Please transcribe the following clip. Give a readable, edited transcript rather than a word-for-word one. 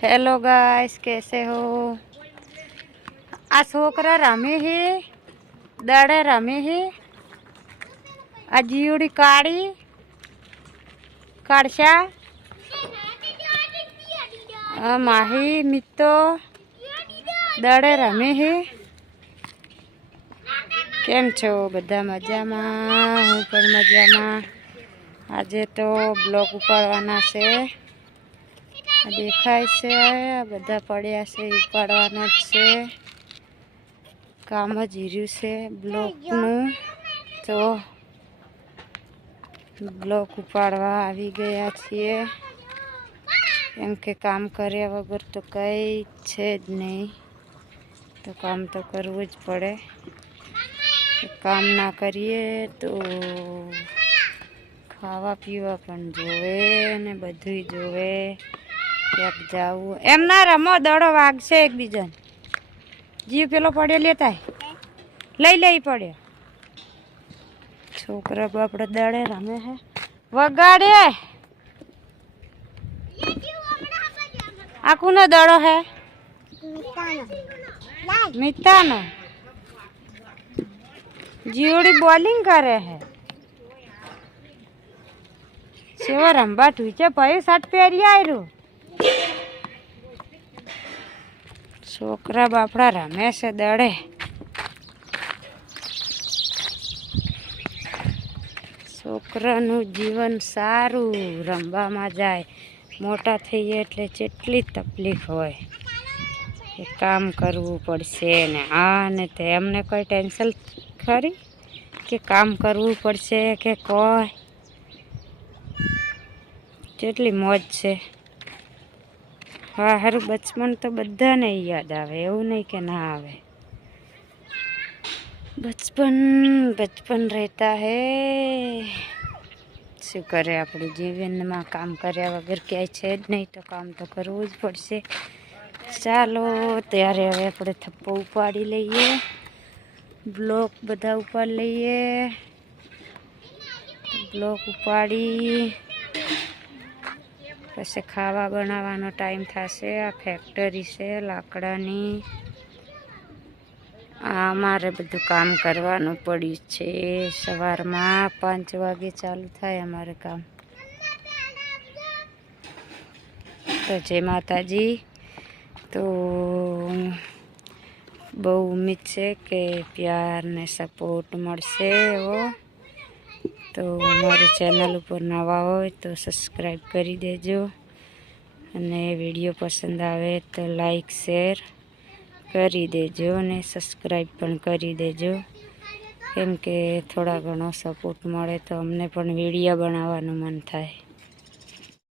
Hello guys, कैसे हो। आ छोकरा रमे है, दड़े रमे है। आ जीवड़ी काड़ी काड़शा माही मित्तो दड़े रमे है। केम छो बधा मजामां? हूँ पण मजामां। आजे तो ब्लॉग उपाड़वाना छे। देखाय छे बधा पड्या छे, उपाड़वाना ज छे। काम ज हीर्युं छे ब्लॉकनुं। तो ब्लॉक उपाड़वा आवी गया छीए, केम के काम कर्या वगर तो कई छे ज नहीं। तो काम तो करवुं ज पड़े। काम ना करिए तो खावा पीवा पण जोवे ने बधुंय जोवे। क्यांक जावुं एम ना रमो, दड़ो वागशे एकबीजाने। जीव पेलो पड्यो लेता लई लई पड्यो। छोकरा बापड़ा दड़े रमे है, वगाड़े। आ कुनो दड़ो है? मितानो। जीवड़ी बॉलिंग करे है। सेवा रंबा ठूचे भाई शर्ट पहरी आयरू। छोकरा बापड़ा रमे से दड़े। छोकरानुं जीवन सारू रमवामां जाय। मोटा थईए एटले चेटली तकलीफ होय। काम करवुं पड़शे ने आ ने ते। एमने कोई टेन्शन खरी के काम करवुं पड़शे के कोई? चेटली मौज छे। हाँ, हारू बचपन तो बधाने याद आवे, एवुं नहीं के ना आवे। बचपन बचपन रहता है। शुं करे आपणे जीवनमां काम कर्या वगर क्यांय छे ज नहीं। तो काम तो करवुं ज पड़शे। चालो त्यारे हवे आपणे थप्पो उपाड़ी लईए, ब्लॉक बधा उपाड़ी लईए। ब्लॉक उपाड़ी पछी खावा बनाववानो टाइम थशे। आ फैक्टरी छे लाकडानी। अमारे बधुं काम करवानुं पड्युं छे। सवारमां 5 वागे चालू थाय अमारे काम। तो जय माताजी। तो बहु उम्मीद छे के प्यार ने सपोर्ट मळशे एवो। तो मारी चेनल पर नवा होय तो सब्सक्राइब करी देजो। अने विडियो पसंद आवे तो लाइक शेर करी देजो ने सब्सक्राइब पण करी देजो। केम के थोड़ा घणो सपोर्ट मळे तो अमने पण विडियो बनाववानुं मन थाय।